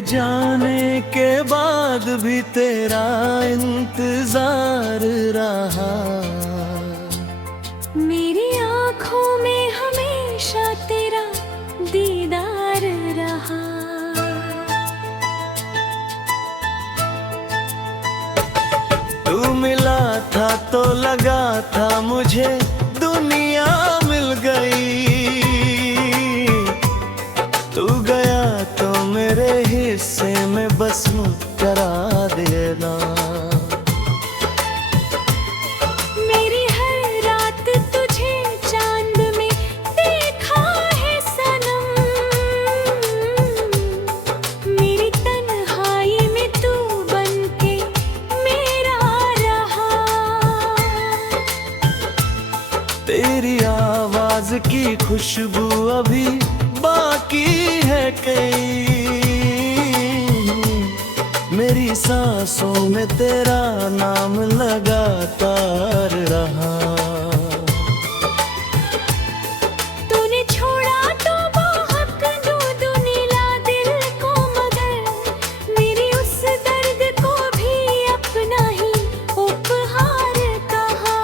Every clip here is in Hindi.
जाने के बाद भी तेरा इंतजार रहा। मेरी आँखों में हमेशा तेरा दीदार रहा। तू मिला था तो लगा था मुझे दुनिया मिल गई। तू गया तो मेरे हिस्से में बस मुस्कुरा देना। मेरी हर रात तुझे चांद में देखा है सनम। मेरी तन्हाई में तू बनके मेरा रहा। तेरी आवाज की खुशबू अभी बाकी है कहीं। मेरी सांसों में तेरा नाम लगातार रहा। तूने छोड़ा तो बहुत दूध मिला दिल को, मगर मेरी उस दर्द को भी अपना ही उपहार कहा।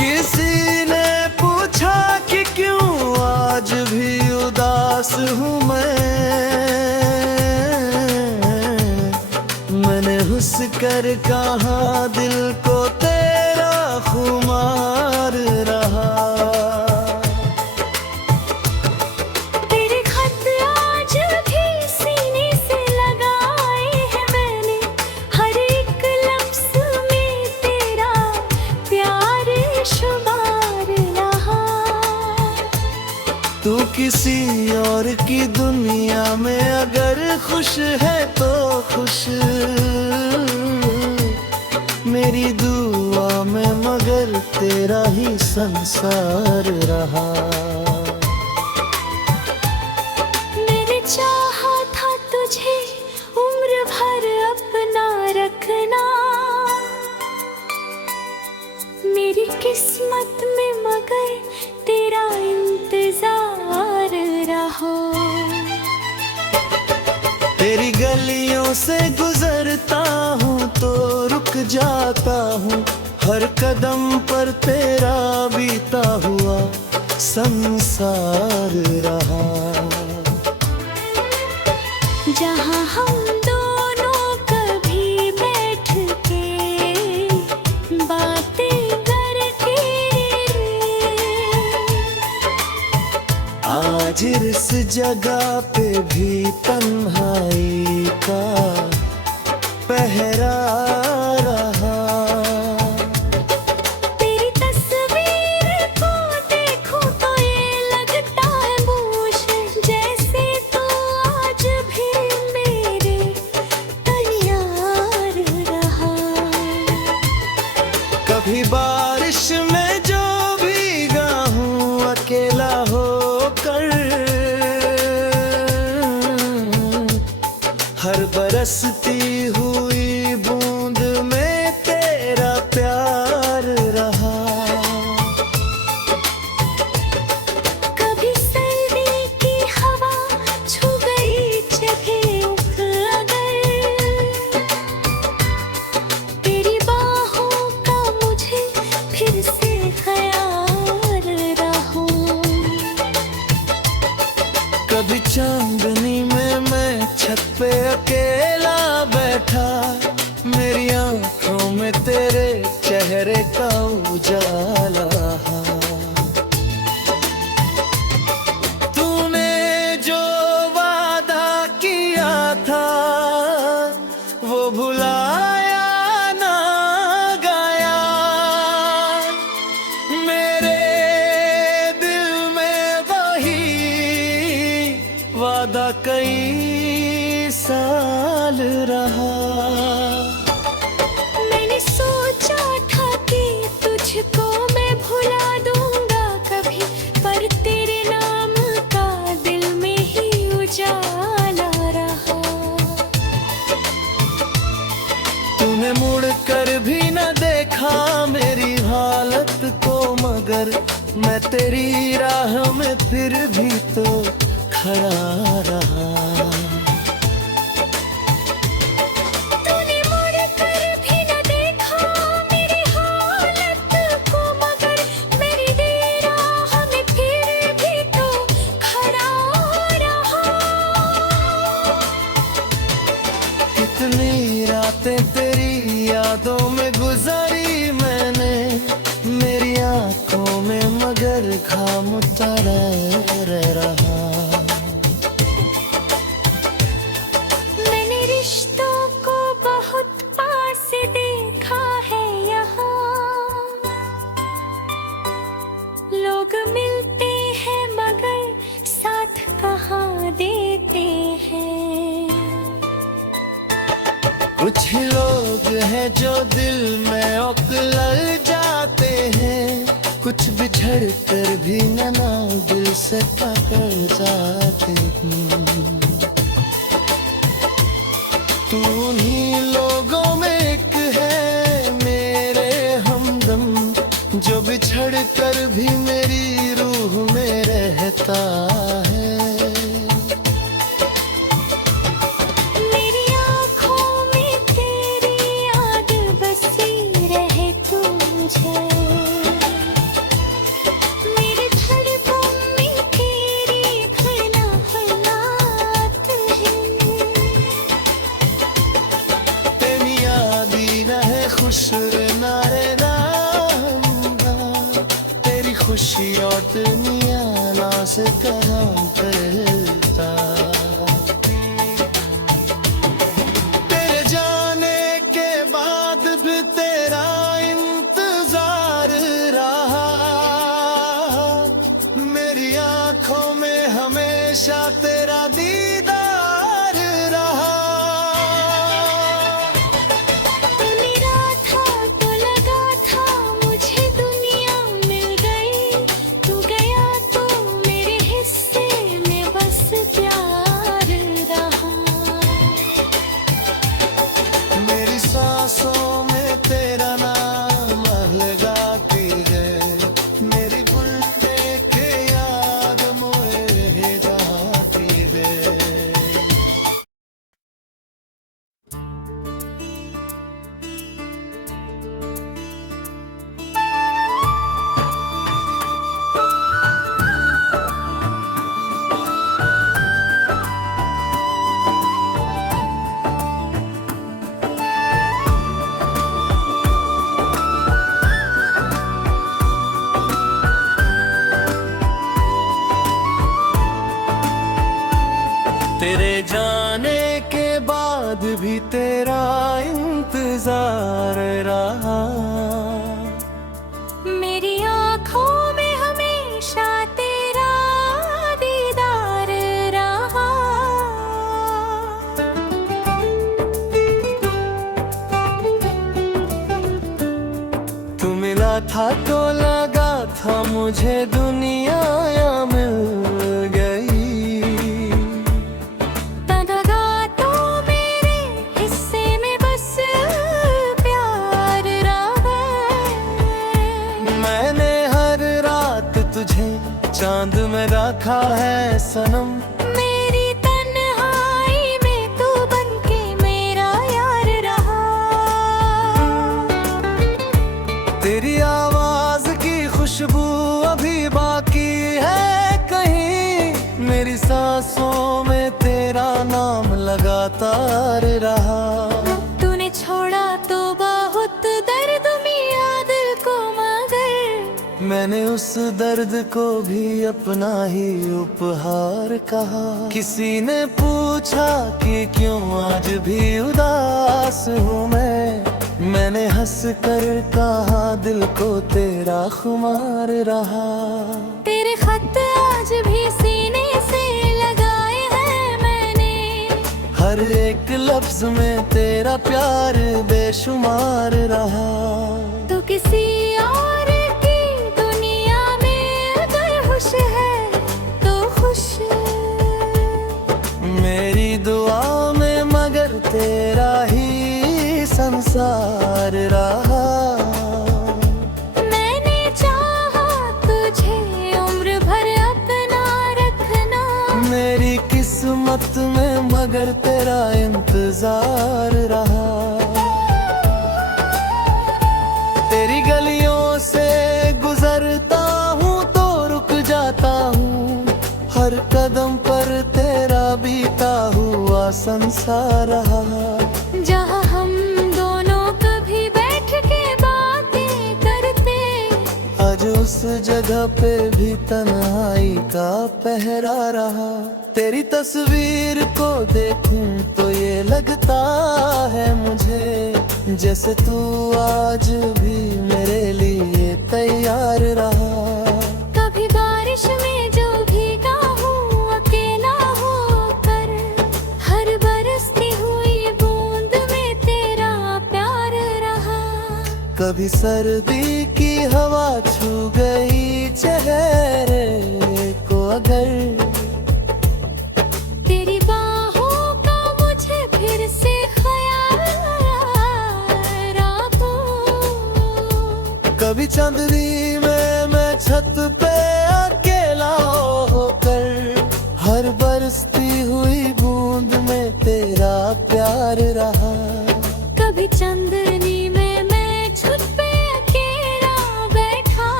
किसी ने पूछा कि क्यों आज भी उदास हूँ मैंने हंस कर कहा दिल को तेरा खुमार रहा। तेरे खत आज भी सीने से लगाए हैं मैंने। हर एक लफ्ज़ में तेरा प्यार शुमार रहा। तू किसी और की दुनिया में अगर खुश है तो खुश, मेरी दुआ में मगर तेरा ही संसार रहा। मैंने चाहा था तुझे उम्र भर अपना रखना। मेरी किस्मत में मगर तेरा इंतजार रहा। तेरी गलियों से गुजरता हूँ तो रुक जाता हूँ। हर कदम पर तेरा बीता हुआ संसार रहा। जहाँ हम दोनों कभी बैठ के बातें करके, आज इस जगह पे भी तन्हाई का पहरा रहा। तेरी तस्वीर को देखूं तो ये लगता है बोझ, जैसे तो आज भी मेरे तैयार रहा। कभी बारिश में जो भीगा हूँ अकेला होकर, हर बरसती हुई बूंद में तेरा प्यार रहा। कभी सर्दी की हवा छू गई जगह अगर, तेरी बाहों का मुझे फिर से ख्याल रहा। कभी चांदनी में मैं छत पे अकेला बैठा, मेरी आंखों में तेरे चेहरे का उजाला। तूने जो वादा किया था वो भुलाया ना गया। मेरे दिल में वही वादा कई साल रहा। मैंने सोचा था कि तुझको मैं भुला दूंगा कभी, पर तेरे नाम का दिल में ही उजाला रहा। तूने मुड़ कर भी न देखा मेरी हालत को, मगर मैं तेरी राह में फिर भी तो खड़ा रहा। तूने मुड़ कर भी न देखा मेरी हालत को, मगर मेरी राह में फिर भी तो खड़ा रहा। कितनी रातें तेरी यादों में गुजारी मैंने, मेरी आंखों में मगर घाम उतरा रहा। मैंने रिश्तों को बहुत पास से देखा है यहाँ, लोग मिलते हैं मगर साथ कहाँ देते हैं। कुछ ही लोग हैं जो दिल में उकलल जाते हैं, कुछ बिछड़ कर भी ना दिल से पकड़ जाते हैं। तू उन्हीं लोगों में एक है मेरे हमदम, जो बिछड़ कर भी मेरी रूह में रहता है। मेरी आँखों में तेरी याद बसी रहे तुझे, मेरी धड़कन में तेरी खिलखिलाहट है। तेरी याद ही रहे खुश नारे रहूंगा, तेरी खुशी और दुनिया ना से करम करता। तेरे जाने के बाद भी तेरा इंतजार रहा, मेरी आंखों में हमेशा तेरा दीदार रहा। तू मेरा था तो लगा था मुझे दुनिया मिल गई, तू गया तो मेरे हिस्से में बस प्यार रहा। मेरी सांसों में तेरा नाम लगाती है, मेरी बुलबुल के याद मोए रह जाती है। तेरे जाने के बाद भी तेरा इंतजार रहा, मेरी आँखों में हमेशा तेरा दीदार रहा। तू मिला था तो लगा था मुझे दुनिया मिल गई। तदगा तो मेरे हिस्से में बस प्यार रहा। मैंने हर रात तुझे चांद में रखा है सनम, मेरी तन्हाई में तू बनके मेरा यार रहा। तेरी आवाज की खुशबू अभी बाकी है कहीं, मेरी सांसों में तेरा नाम लगातार रहा। तूने छोड़ा तो बहुत दर्द मिया दिल को, मगर मैंने उस दर्द को भी अपना ही उपहार कहा। किसी ने पूछा कि क्यों आज भी उदास हूँ मैंने हंस कर कहा दिल को तेरा खुमार रहा। तेरे खत आज भी सीने से लगाए हैं मैंने, हर एक लफ्ज में तेरा प्यार बेशुमार रहा। तू किसी और की दुनिया में अगर खुश है तो खुश, मेरी दुआ में मगर तेरा ही संसार रहा। मैंने चाहा तुझे उम्र भर अपना रखना, मेरी मगर तेरा इंतजार रहा। तेरी गलियों से गुजरता हूँ तो रुक जाता हूँ, हर कदम पर तेरा बीता हुआ संसार रहा। जहाँ हम दोनों कभी बैठ के बातें करते, आज उस जगह पे भी तन्हाई का पहरा रहा। तेरी तस्वीर को देखूं तो ये लगता है मुझे, जैसे तू आज भी मेरे लिए तैयार रहा। कभी बारिश में जो भीगा हूँ अकेला होकर, हर बरसती हुई बूंद में तेरा प्यार रहा। कभी सर्दी की हवा छू गई चेहरे को अगर, तेरी बाहों का मुझे फिर से ख्याल आया। कभी चांदनी में मैं छत पे अकेला होकर, हर बरसती हुई बूंद में तेरा प्यार रहा। कभी चंदनी में मैं छत पे अकेला बैठा,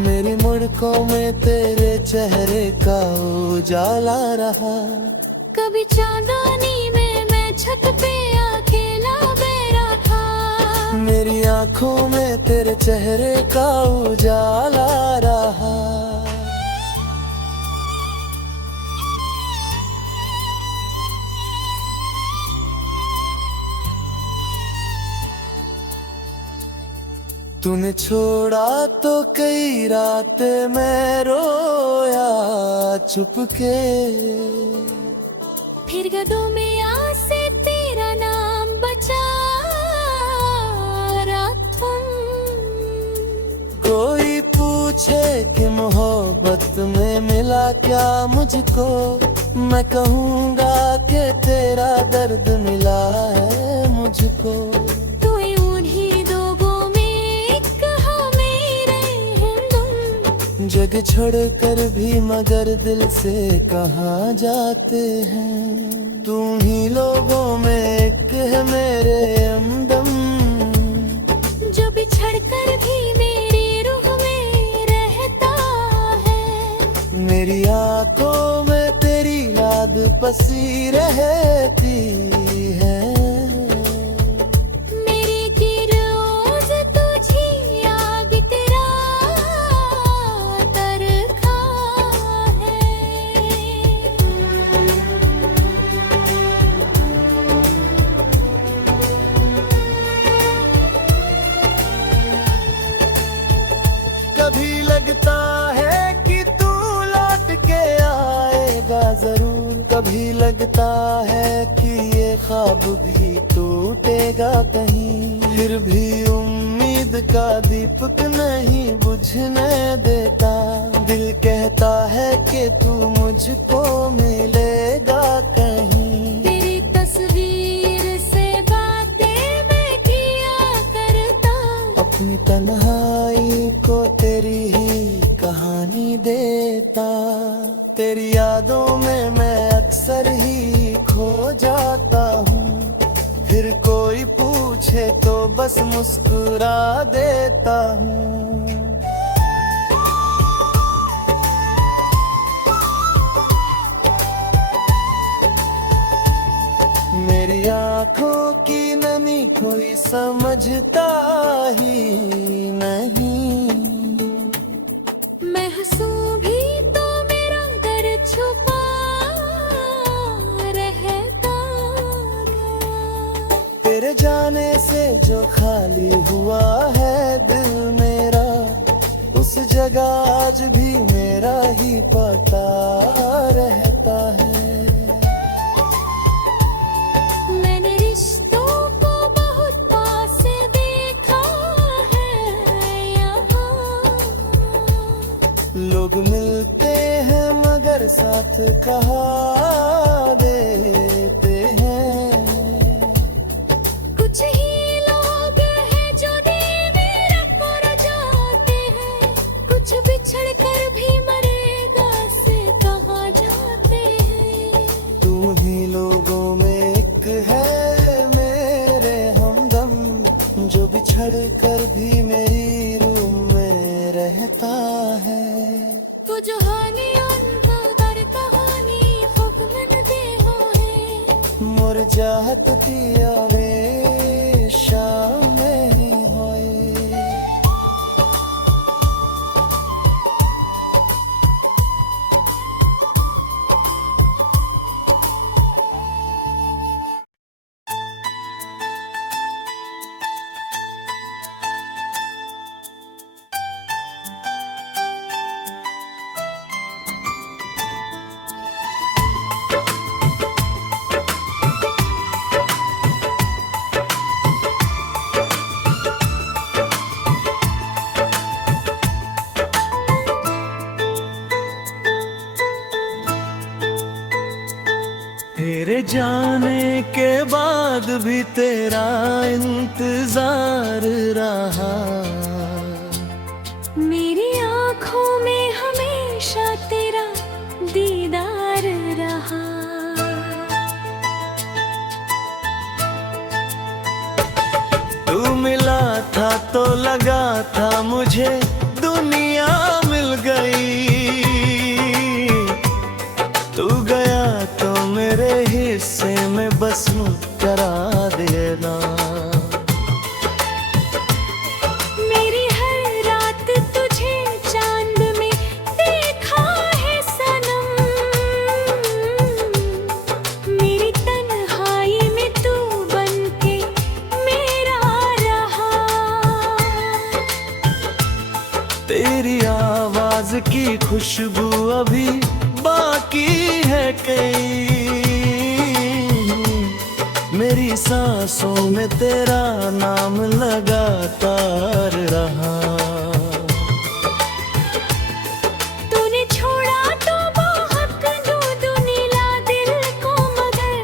मेरी मुड़कों में तेरे चेहरे का उजाला रहा। कभी चांदनी में मैं छत पे अकेला बैठा, मेरी आंखों में तेरे चेहरे का उजाला रहा। तूने छोड़ा तो कई रातें मैं रोया चुपके, फिर गदों में आसे तेरा नाम बचा तुम। कोई पूछे कि मोहब्बत में मिला क्या मुझको, मैं कहूँगा कि तेरा दर्द मिला है मुझको। तू उन्हीं दोगों में एक हो मेरे हमदम, जग छोड़ कर भी मगर दिल से कहाँ जाते हैं। तू ही लोगों में एक है मेरे हमदम, जो बिछड़ कर भी मेरी रूह में रहता है। मेरी आंखों में तेरी याद बसी रहती है। मेरी की रोज तुझी याद तेरा तरखा है। कभी लगता है कि तू लौट के आएगा जरूर, कभी लगता है कि ये ख्वाब भी टूटेगा कहीं। फिर भी उम्मीद का दीपक नहीं बुझने देता, दिल कहता है कि तू मुझको मिलेगा कहीं। तेरी तस्वीर से बातें मैं किया करता, अपनी तन्हाई को तेरी ही कहानी देता। तेरी यादों में मैं अक्सर ही खो जाता हूँ, फिर कोई पूछे तो बस मुस्कुरा देता हूँ। मेरी आँखों की नमी कोई समझता ही नहीं, मैं हंसूं भी तो मेरा दर्द छुपा रहता गया। तेरे जाने से जो खाली हुआ है दिल मेरा, उस जगह आज भी मेरा ही पता रहता है। मैंने रिश्तों को बहुत पास देखा है यहाँ, लोग मिलते हैं मगर साथ कहाँ देते हैं। कुछ ही लोग हैं जो दीवे रख जाते हैं, कुछ बिछड़ कर भी मरेगा से कहाँ जाते हैं। तू ही लोगों चाहत दिया वे शाम ही होए। तेरे जाने के बाद भी तेरा इंतजार रहा। मेरी आँखों में हमेशा तेरा दीदार रहा। तू मिला था तो लगा था मुझे दुनिया मिल गई। तू गया तो मेरे हिस्से में बस मुस्कुरा देना। मेरी हर रात तुझे चांद में देखा है सनम। मेरी तन्हाई में तू बनके मेरा रहा। तेरी आवाज की खुशबू अभी बाकी है कई। मेरी सांसों में तेरा नाम लगातार रहा। तूने छोड़ा तो बहुत दूध मिला दिल को, मगर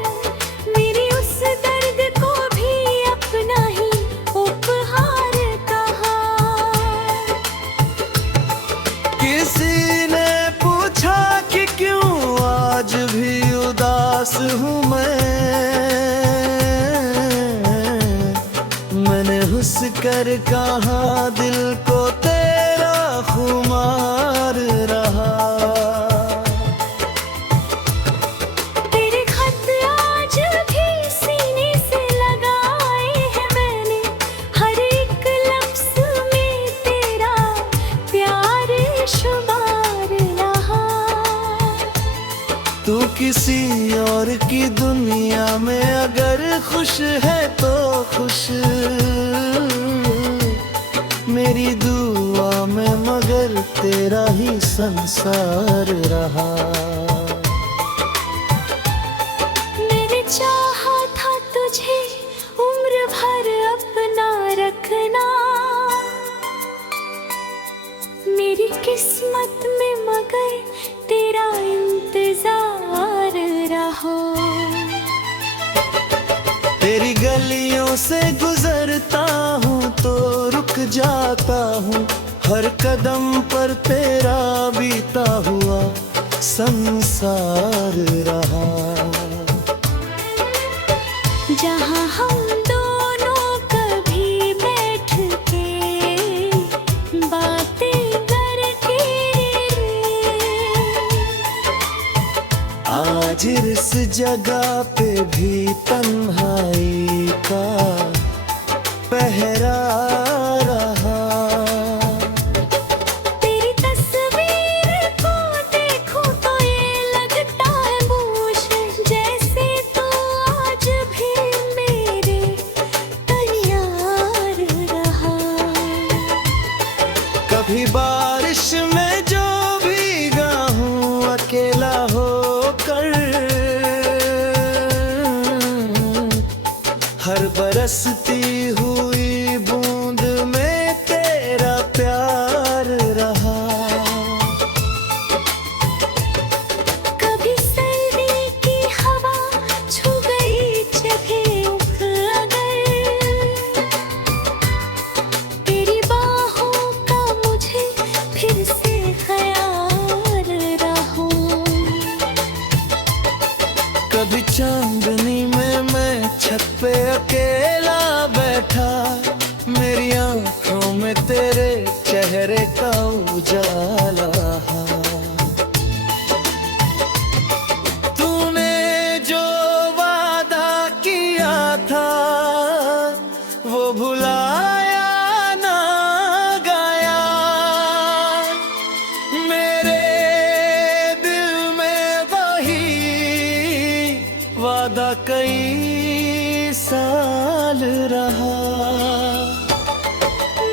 मेरी उस दर्द को भी अपना ही उपहार कहा। किसी ने पूछा कि क्यों आज भी उदास हूँ मैंने हंस कर कहा दिल को तेरा खुमार रहा। तेरे खत आज भी सीने से लगाए हैं मैंने। हर एक लफ्ज़ में तेरा प्यार शुमार रहा। तू किसी और की दुनिया में अगर खुश है तो खुश, मेरी दुआ में मगर तेरा ही संसार रहा। मैंने चाहा था तुझे उम्र भर अपना रखना। मेरी किस्मत में मगर तेरा इंतजार रहा। तेरी गलियों से गुजरता हूँ तो रुक जाता हूँ। हर कदम पर तेरा बीता हुआ संसार रहा। जहाँ हम दोनों कभी बैठ के बातें करके, आज इस जगह पे भी तन्हाई का पहरा रहा। तेरी तस्वीर को देखूं तो ये लगता है बोझ, जैसे तो आज भी मेरे तैयार रहा। कभी बारिश में जो भीगा हूँ अकेला होकर, हर बरसती हुई बूंद में तेरा प्यार रहा। कभी सर्दी की हवा छू गई जगह अगर, तेरी बाहों का मुझे फिर से ख्याल रहा। कभी चांदनी में मैं छत पे अकेला बैठा, मेरी आंखों में तेरे चेहरे का उजाला। तूने जो वादा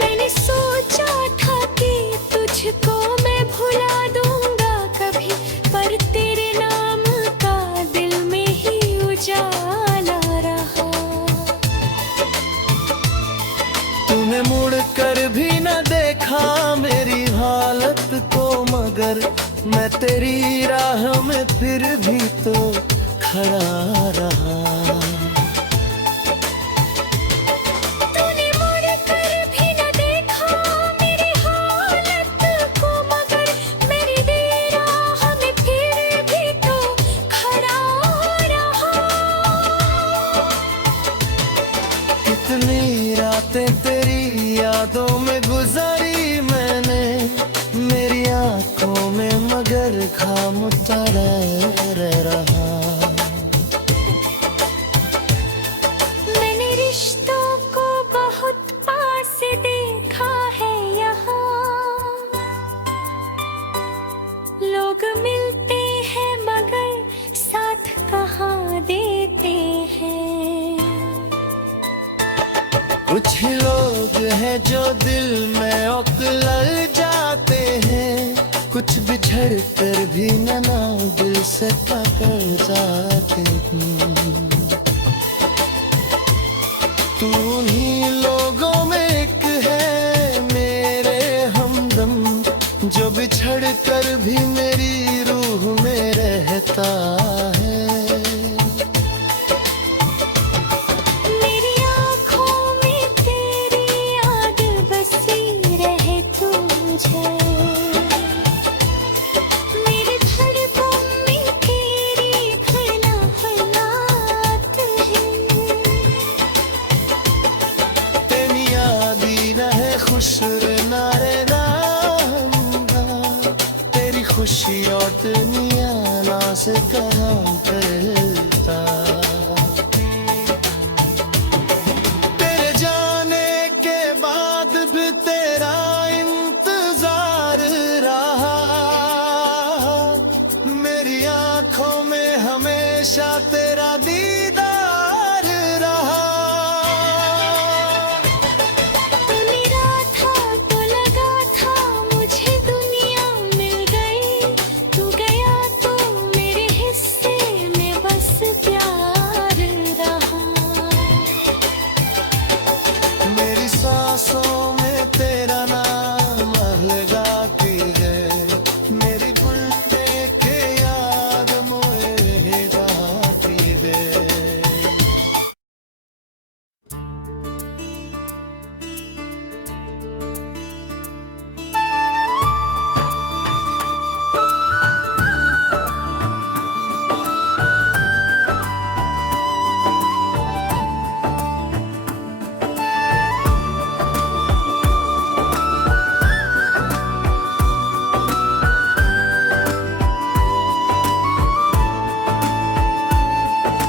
मैंने सोचा था कि तुझको मैं भुला दूंगा कभी, पर तेरे नाम का दिल में ही उजाला रहा। तूने मुड़ कर भी न देखा मेरी हालत को, मगर मैं तेरी राह में फिर भी तो खड़ा रहा। तूने मुड़ कर भी न देखा मेरी हालत को, मगर मेरी तेरी राह में फिर भी तो खड़ा रहा। कितनी रातें तेरी यादों में गुजारी मैंने, मेरी आंखों में मगर खाम उतरा रहा। मैंने रिश्तों को बहुत पास से देखा है यहाँ, लोग मिलते हैं मगर साथ कहाँ देते हैं। कुछ ही लोग हैं जो दिल में उकलल जाते हैं, कुछ बिछड़ कर भी ना दिल से पकड़ जाते हैं। तू उन्हीं लोगों में एक है मेरे हमदम, जो बिछड़ कर भी मेरी रूह में रहता है। मेरी आँखों में तेरी याद बसी रहे तुझे, मेरी धड़कन में तेरी खनखनाहट है। तेरी याद ही रहे खुश नारे रहूंगा, तेरी खुशी और दुनिया ना से कहाँ करता। तेरे जाने के बाद भी तेरा इंतजार रहा, मेरी आंखों में हमेशा तेरा दीदार रहा। तू मेरा था तो लगा था मुझे दुनिया मिल गई, तू गया तो मेरे हिस्से में बस प्यार रहा। मेरी सांसों में तेरा नाम लगाती है, मेरी बुलबुल के याद मोए जाती है।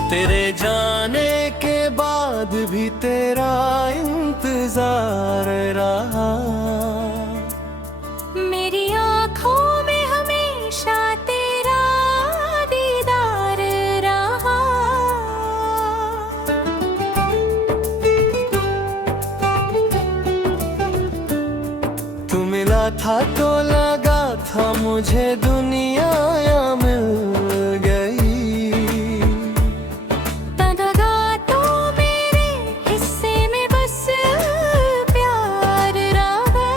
तेरे जाने के बाद भी तेरा इंतजार रहा, मेरी आँखों में हमेशा तेरा दीदार रहा। तू मिला था तो लगा था मुझे दुनिया मिल गई। तदगा तो मेरे हिस्से में बस प्यार रहा।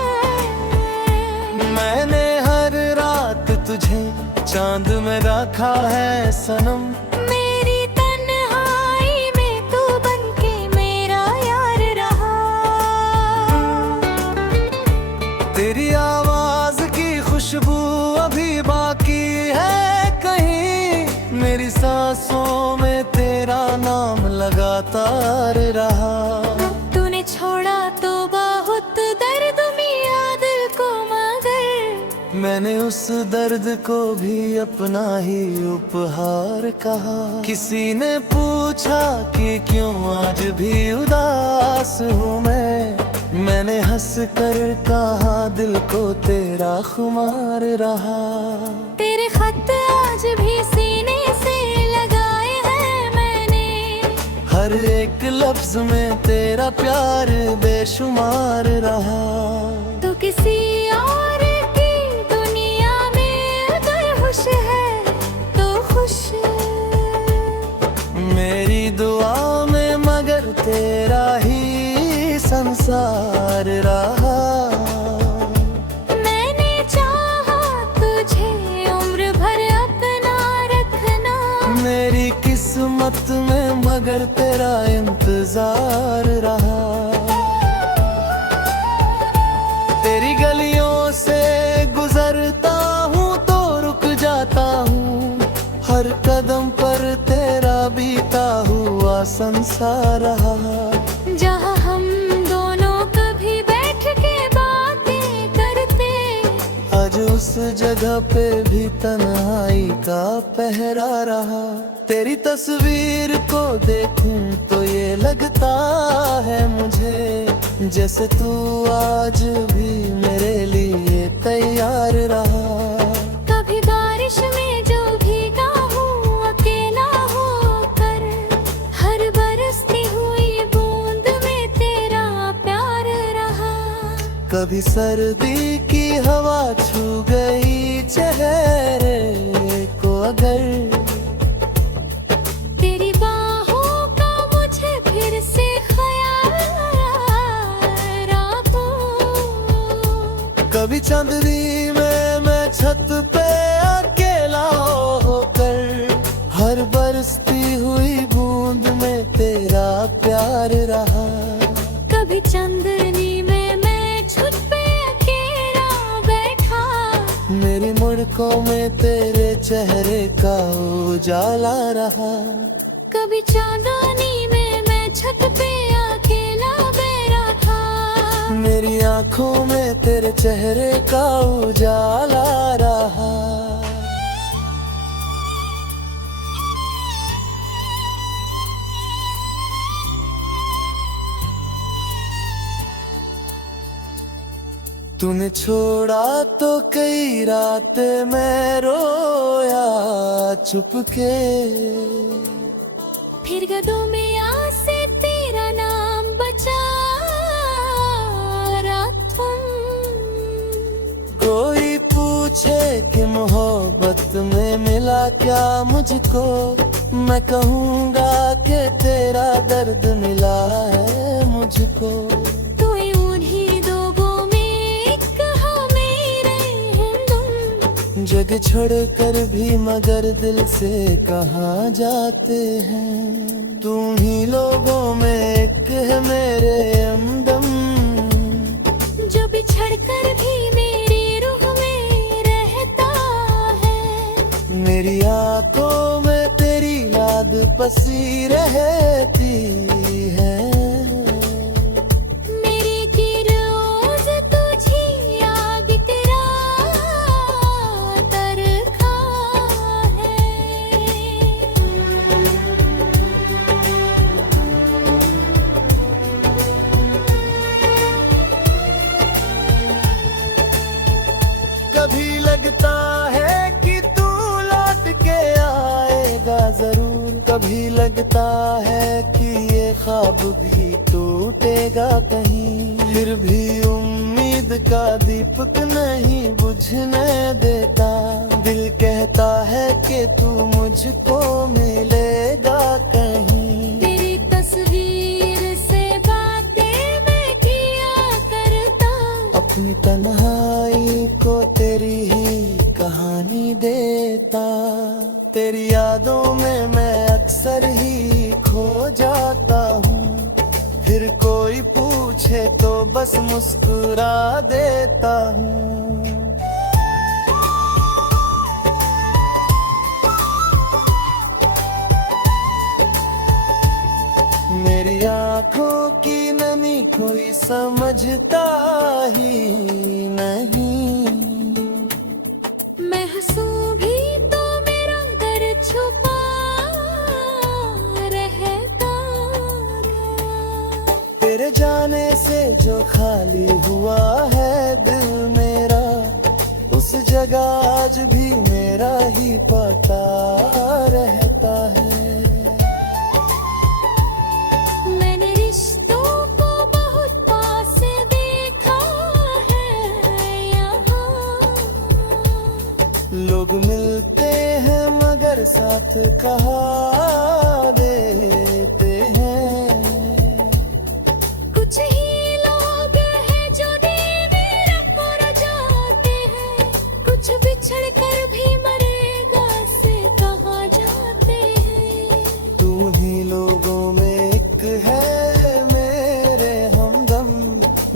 मैंने हर रात तुझे चांद में रखा है सनम, मेरी तन्हाई में तू बनके मेरा यार रहा। तेरी आवाज की खुशबू अभी बाकी है कहीं, मेरी सांसों में तेरा नाम लगातार रहा। तूने छोड़ा तो बहुत दर्द मिया दिल को, मगर मैंने उस दर्द को भी अपना ही उपहार कहा। किसी ने पूछा कि क्यों आज भी उदास हूँ मैंने हंस कर कहा दिल को तेरा खुमार रहा। तेरे खत आज भी सीने से लगाए हैं मैंने, हर एक लफ्ज में तेरा प्यार बेशुमार रहा। तो किसी और की दुनिया में अगर खुश है तो खुश, मेरी दुआ में मगर तेरा ही संसार रहा। मैंने चाहा तुझे उम्र भर अपना रखना, मेरी किस्मत में मगर तेरा इंतजार रहा। तेरी गलियों से गुजरता हूँ तो रुक जाता हूँ, हर कदम पर तेरा बीता हुआ संसार रहा। जहाँ हम दोनों कभी बैठ के बातें करते, आज उस जगह पे भी तन्हाई का पहरा रहा। तेरी तस्वीर को देखूं तो ये लगता है मुझे जैसे तू आज भी मेरे लिए तैयार रहा। कभी बारिश में जो भीगा हूँ अकेला होकर, हर बरसती हुई बूंद में तेरा प्यार रहा। कभी सर्दी की हवा छू गई चेहरे को अगर, तेरी बाहों का मुझे फिर से ख्याल आया। कभी चांदनी में मैं छत पे अकेला होकर, हर बरसती हुई बूंद में तेरा प्यार रहा। कभी चंदनी में मैं छत पे अकेला बैठा, मेरी मुड़कों में तेरे चेहरे का उजाला रहा। कभी चांदनी में मैं छत पे अकेला बैठा, मेरी आंखों में तेरे चेहरे का उजाला रहा। तूने छोड़ा तो कई रातें मैं रोया चुपके, फिर गदों में आसे तेरा नाम बचा तुम। कोई पूछे कि मोहब्बत में मिला क्या मुझको, मैं कहूँगा कि तेरा दर्द मिला है मुझको। तू उन्हीं दोगों में एक हमें तुम, जग छोड़ कर भी मगर दिल से कहाँ जाते हैं। तुम ही लोगों में एक है मेरे हमदम, जो बिछड़ कर भी मेरी रूह में रहता है। मेरी आंखों में तेरी याद बसी रहती है। मेरी की रोज तुझी याद तेरा तरखा है। कभी लगता है कि तू लौट के आएगा जरूर, कभी लगता है कि ये ख्वाब भी टूटेगा कहीं। फिर भी उम्मीद का दीपक नहीं बुझने देता, दिल कहता है कि तू मुझको मिलेगा कहीं। तेरी तस्वीर से बातें मैं किया करता, अपनी तन्हाई को तेरी ही कहानी देता। तेरी यादों में मैं अक्सर ही खो जाता हूँ, फिर कोई पूछे तो बस मुस्कुरा देता हूँ। मेरी आँखों की नमी कोई समझता ही नहीं, मैं हंसूं भी तो मेरा दर्द छुपा रहता है। तेरे जाने से जो खाली हुआ है दिल मेरा, उस जगह आज भी मेरा ही पता रहता है। वक्त कहा देते हैं। कुछ ही लोग हैं जो देवे रब पर जाते हैं, कुछ बिछड़ कर भी मरेगा से कहा जाते हैं। तू ही लोगों में एक है मेरे हमदम,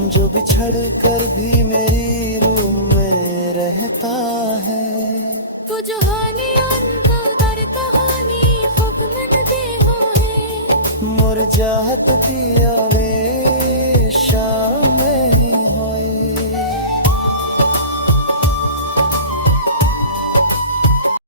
जो बिछड़ कर भी मेरी रूह में रहता है। तू जो हानि उनका दर कहानी खूब मन दे हो है, मुरझात दिया वे शाम